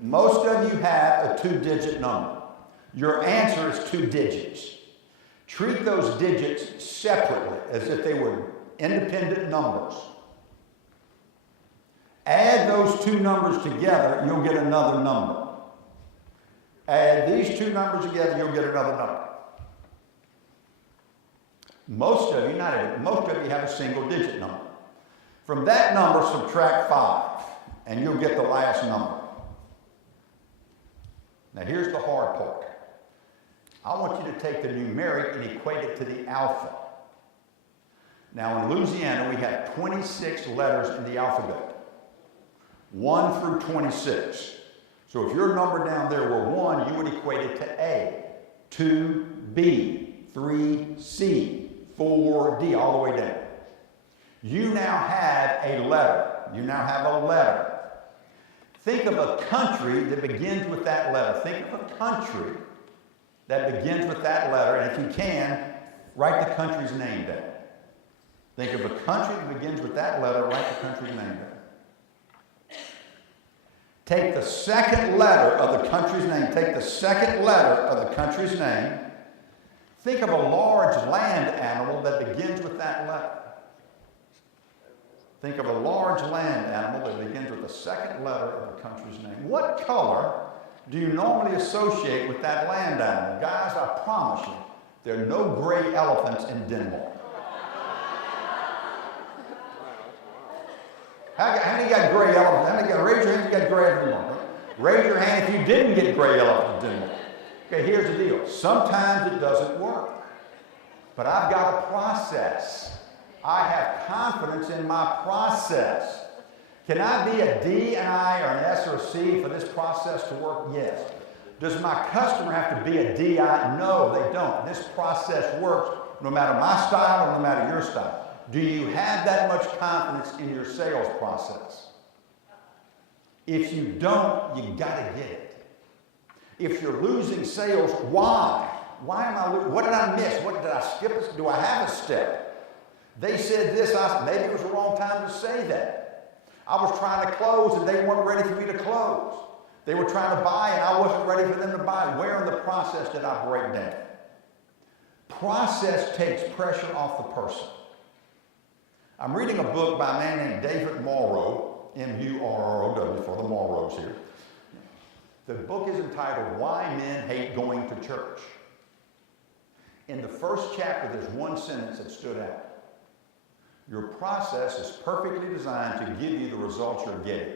Most of you have a 2-digit number. Your answer is 2 digits. Treat those digits separately as if they were independent numbers. Add those 2 numbers together, you'll get another number. Add these 2 numbers together, you'll get another number. Most of you, not every, most of you have a single-digit number. From that number, subtract 5, and you'll get the last number. Now here's the hard part. I want you to take the numeric and equate it to the alpha. Now in Louisiana, we have 26 letters in the alphabet. 1 through 26. So if your number down there were 1, you would equate it to A, 2, B, 3, C, 4, D, all the way down. You now have a letter. You now have a letter. Think of a country that begins with that letter. Think of a country that begins with that letter, and if you can, write the country's name down. Think of a country that begins with that letter, write the country's name down. Take the second letter of the country's name, take the second letter of the country's name. Think of a large land animal that begins with that letter. Think of a large land animal that begins with the second letter of the country's name. What color do you normally associate with that land animal? Guys, I promise you, there are no gray elephants in Denmark. How many got gray elephants? How many got, raise your hand if you got gray elephants in Denmark. Raise your hand if you didn't get gray elephants in Denmark. Okay, here's the deal. Sometimes it doesn't work. But I've got a process. I have confidence in my process. Can I be a D, an I, or an S, or a C for this process to work? Yes. Does my customer have to be a D, I? No, they don't. This process works no matter my style or no matter your style. Do you have that much confidence in your sales process? If you don't, you got to get it. If you're losing sales, why? Why am I losing? What did I miss? What did I skip? Do I have a step? They said this, maybe it was the wrong time to say that. I was trying to close and they weren't ready for me to close. They were trying to buy and I wasn't ready for them to buy. Where in the process did I break down? Process takes pressure off the person. I'm reading a book by a man named David Morrow, M-U-R-R-O-W, for the Morrows here. The book is entitled, Why Men Hate Going to Church. In the first chapter, there's one sentence that stood out. Your process is perfectly designed to give you the results you're getting.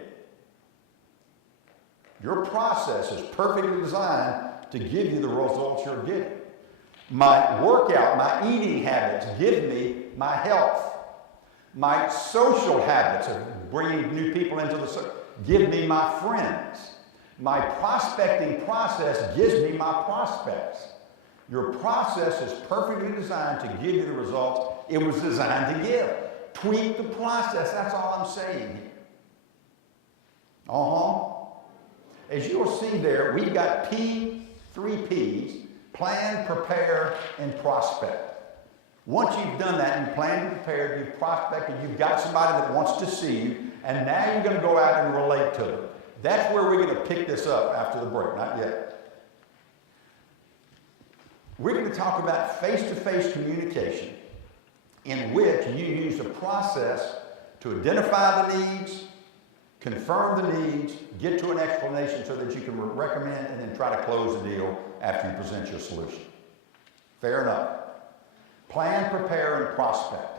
Your process is perfectly designed to give you the results you're getting. My workout, my eating habits give me my health. My social habits of bringing new people into the circle give me my friends. My prospecting process gives me my prospects. Your process is perfectly designed to give you the results it was designed to give. Tweak the process, that's all I'm saying here. As you'll see there, we've got P, 3 Ps, plan, prepare, and prospect. Once you've done that, you plan, you prepared, you've prospected, you've got somebody that wants to see you, and now you're going to go out and relate to them. That's where we're going to pick this up after the break, not yet. We're going to talk about face-to-face communication in which you use a process to identify the needs, confirm the needs, get to an explanation so that you can recommend and then try to close the deal after you present your solution. Fair enough. Plan, prepare, and prospect.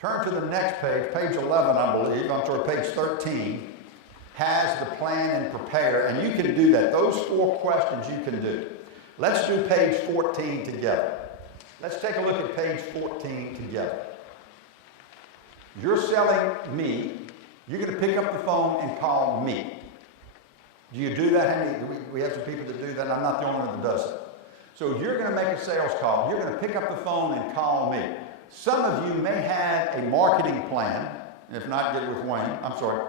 Turn to the next page, page 11, I believe, I'm sorry, page 13, has the plan and prepare, and you can do that. Those 4 questions you can do. Let's do page 14 together. Let's take a look at page 14 together. You're selling me. You're going to pick up the phone and call me. Do you do that? We have some people that do that, and I'm not the only one that does it. So you're going to make a sales call. You're going to pick up the phone and call me. Some of you may have a marketing plan. If not, get it with Wayne. I'm sorry.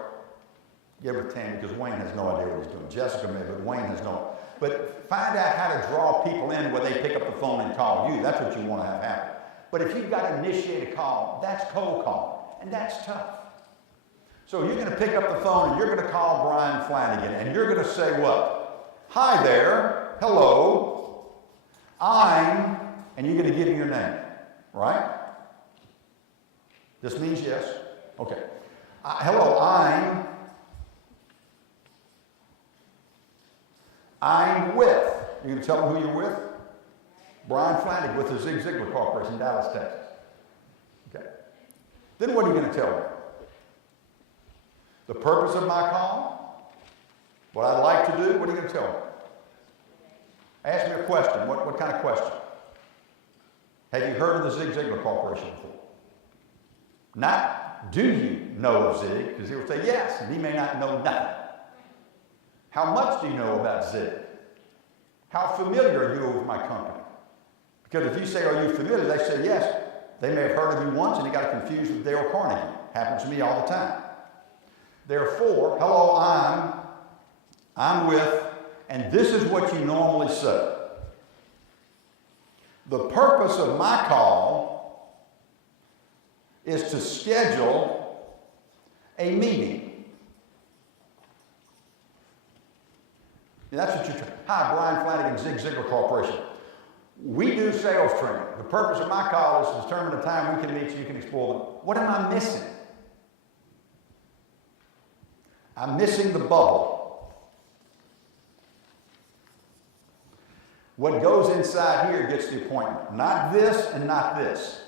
Get it with Tammy, because Wayne has no idea what he's doing. Jessica may, but Wayne has no. But find out how to draw people in where they pick up the phone and call you. That's what you want to have happen. But if you've got to initiate a call, that's cold call, and that's tough. So you're going to pick up the phone and you're going to call Bryan Flanagan and you're going to say what? Hi there, hello, I'm, and you're going to give me your name, right? This means yes? Okay. Hello, I'm with. You're going to tell them who you're with? Bryan Flanagan with the Ziglar Corporation, Dallas, Texas. Okay. Then what are you going to tell them? The purpose of my call? What I'd like to do? What are you going to tell them? Ask me a question. What kind of question? Have you heard of the Ziglar Corporation before? Not, do you know of Zig? Because he will say yes, and he may not know nothing. How much do you know about Zig? How familiar are you with my company? Because if you say, are you familiar? They say yes. They may have heard of you once and you got confused with Dale Carnegie. Happens to me all the time. Therefore, hello, I'm with, and this is what you normally say. The purpose of my call is to schedule a meeting. And that's what you're trying. Hi, Bryan Flanagan, Ziglar Corporation. We do sales training. The purpose of my call is to determine the time we can meet so you can explore them. What am I missing? I'm missing the bubble. What goes inside here gets the appointment. Not this and not this.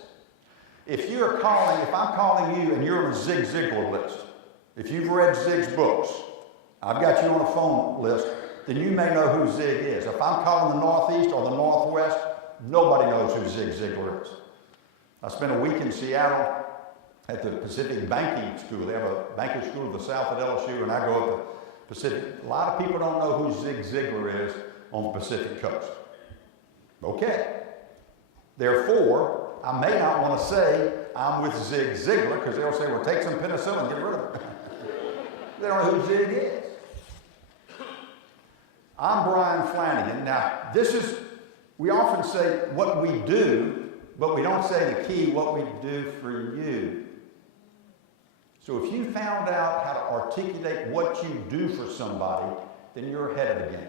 If I'm calling you and you're on the Zig Ziglar list, if you've read Zig's books, I've got you on a phone list, then you may know who Zig is. If I'm calling the Northeast or the Northwest, nobody knows who Zig Ziglar is. I spent a week in Seattle at the Pacific Banking School. They have a banking school to the south at LSU, and I go at the Pacific. A lot of people don't know who Zig Ziglar is on the Pacific coast. Okay. Therefore, I may not want to say I'm with Zig Ziglar because they'll say, well, take some penicillin and get rid of it. They don't know who Zig is. I'm Bryan Flanagan. Now, we often say what we do, but we don't say the key, what we do for you. So if you found out how to articulate what you do for somebody, then you're ahead of the game.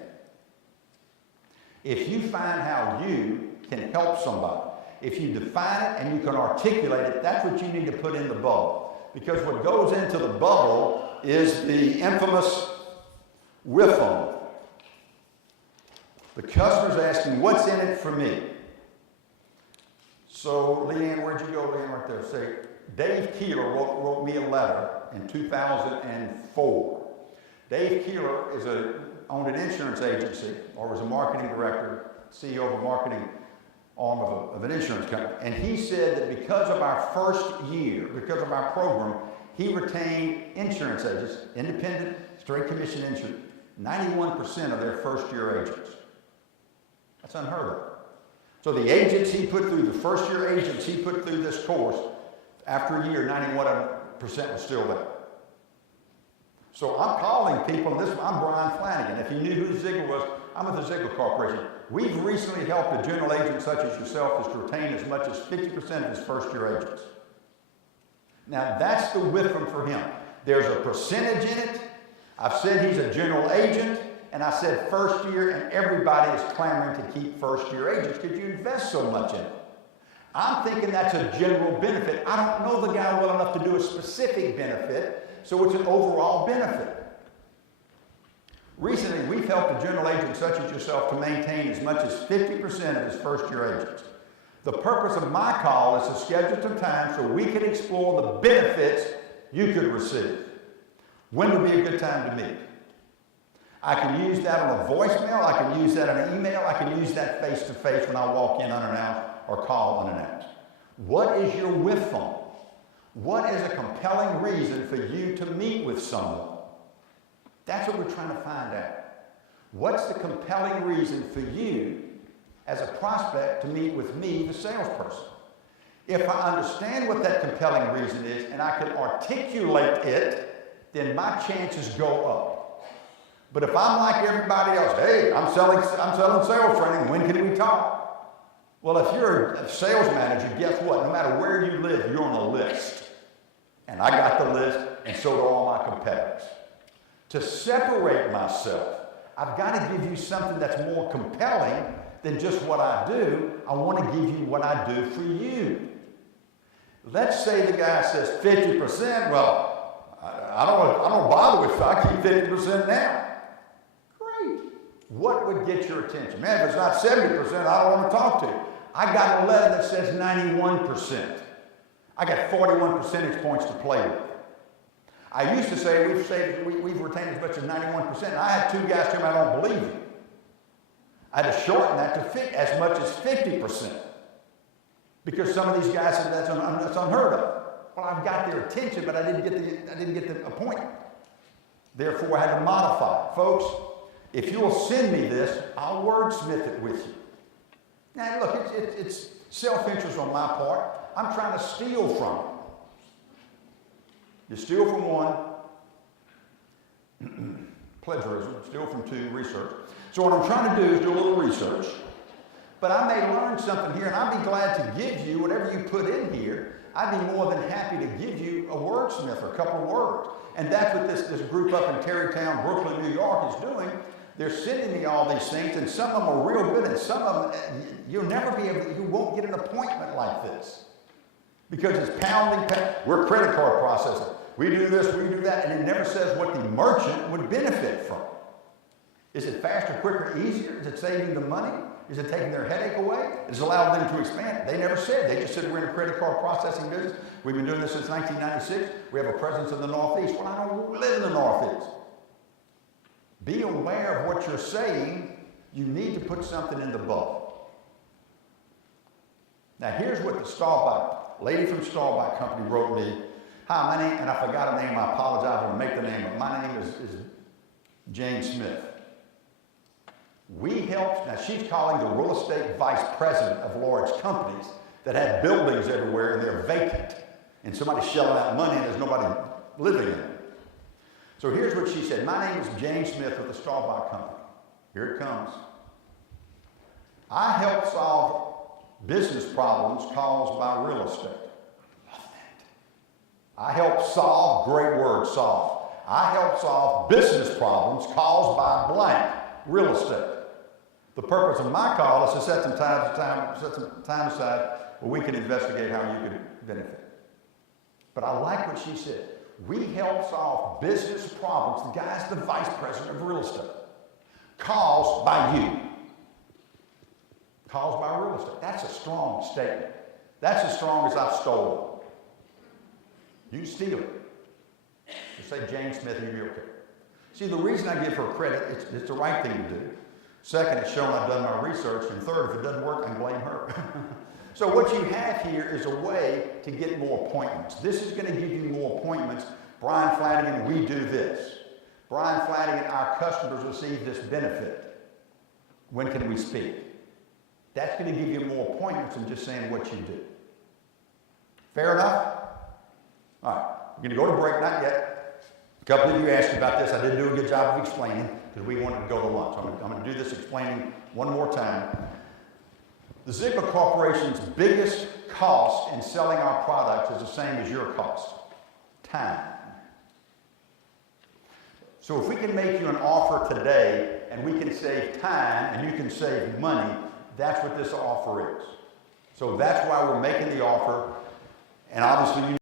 If you find how you can help somebody, if you define it and you can articulate it, that's what you need to put in the bubble. Because what goes into the bubble is the infamous with them. The customer's asking, what's in it for me? So, Leanne, where'd you go, Leanne, right there? Say, Dave Keeler wrote me a letter in 2004. Dave Keeler owned an insurance agency, or was a marketing director, CEO of a marketing arm of an insurance company. And he said that because of our first year, because of our program, he retained insurance agents, independent, straight commission insurance, 91% of their first year agents. That's unheard of. So the agents he put through, the first year agents he put through this course, after a year, 91% was still there. So I'm calling people, and I'm Bryan Flanagan. If you knew who Ziglar was, I'm with the Ziglar Corporation. We've recently helped a general agent such as yourself as to retain as much as 50% of his first year agents. Now that's the with them for him. There's a percentage in it. I've said he's a general agent, and I said first year, and everybody is clamoring to keep first year agents because you invest so much in it. I'm thinking that's a general benefit. I don't know the guy well enough to do a specific benefit, so it's an overall benefit. Recently, we've helped a general agent such as yourself to maintain as much as 50% of his first year agents. The purpose of my call is to schedule some time so we can explore the benefits you could receive. When would be a good time to meet? I can use that on a voicemail, I can use that on an email, I can use that face-to-face when I walk in unannounced or call unannounced. What is your with them? What is a compelling reason for you to meet with someone? That's what we're trying to find out. What's the compelling reason for you as a prospect to meet with me, the salesperson? If I understand what that compelling reason is and I can articulate it, then my chances go up. But if I'm like everybody else, hey, I'm selling sales training, when can we talk? Well, if you're a sales manager, guess what? No matter where you live, you're on a list. And I got the list, and so do all my competitors. To separate myself, I've got to give you something that's more compelling than just what I do. I want to give you what I do for you. Let's say the guy says 50%. Well, I don't bother with it. I keep 50% now. Great. What would get your attention? Man, if it's not 70%, I don't want to talk to you. I got a letter that says 91%. I got 41 percentage points to play with. I used to say we've retained as much as 91%. I had two guys tell me I don't believe you. I had to shorten that to fit as much as 50%. Because some of these guys said that's unheard of. Well, I've got their attention, but I didn't get the appointment. Therefore, I had to modify it. Folks, if you'll send me this, I'll wordsmith it with you. Now, look, it's self-interest on my part. I'm trying to steal from it. You steal from one, plagiarism, steal from two, research. So what I'm trying to do is do a little research, but I may learn something here, and I'd be glad to give you whatever you put in here. I'd be more than happy to give you a wordsmith or a couple of words. And that's what this group up in Tarrytown, Brooklyn, New York is doing. They're sending me all these things, and some of them are real good, and some of them, you won't get an appointment like this. Because it's pounding, we're credit card processing. We do this, we do that, and it never says what the merchant would benefit from. Is it faster, quicker, easier? Is it saving them money? Is it taking their headache away? Is it allowing them to expand? They never said. They just said we're in a credit card processing business. We've been doing this since 1996. We have a presence in the Northeast. Well, I don't live in the Northeast. Be aware of what you're saying. You need to put something in the bubble. Now, here's what the Stahlbach, lady from Stahlbach Company wrote me. Hi, my name, and I forgot her name. I apologize. I'm going to make the name up. My name is Jane Smith. We helped, now she's calling the real estate vice president of large companies that have buildings everywhere and they're vacant. And somebody's shelling out money and there's nobody living in them. So here's what she said. My name is Jane Smith with the Stahlbach Company. Here it comes. I help solve business problems caused by real estate. Love that. I help solve, great word, solve. I help solve business problems caused by blank, real estate. The purpose of my call is to set some time aside where we can investigate how you could benefit. But I like what she said. We help solve business problems. The guy's the vice president of real estate. Caused by you. Caused by real estate. That's a strong statement. That's as strong as I've stolen. You steal it. Just say Jane Smith and you'll be okay. See, the reason I give her credit, it's the right thing to do. Second, it's shown I've done my research. And third, if it doesn't work, I can blame her. So what you have here is a way to get more appointments. This is going to give you more appointments. Bryan Flanagan, we do this. Bryan Flanagan, our customers receive this benefit. When can we speak? That's going to give you more appointments than just saying what you do. Fair enough? All right, we're going to go to break, not yet. A couple of you asked about this. I didn't do a good job of explaining because we wanted to go to lunch. I'm going to do this explaining one more time. The Ziglar Corporation's biggest cost in selling our products is the same as your cost. Time. So if we can make you an offer today and we can save time and you can save money, that's what this offer is. So that's why we're making the offer. And obviously you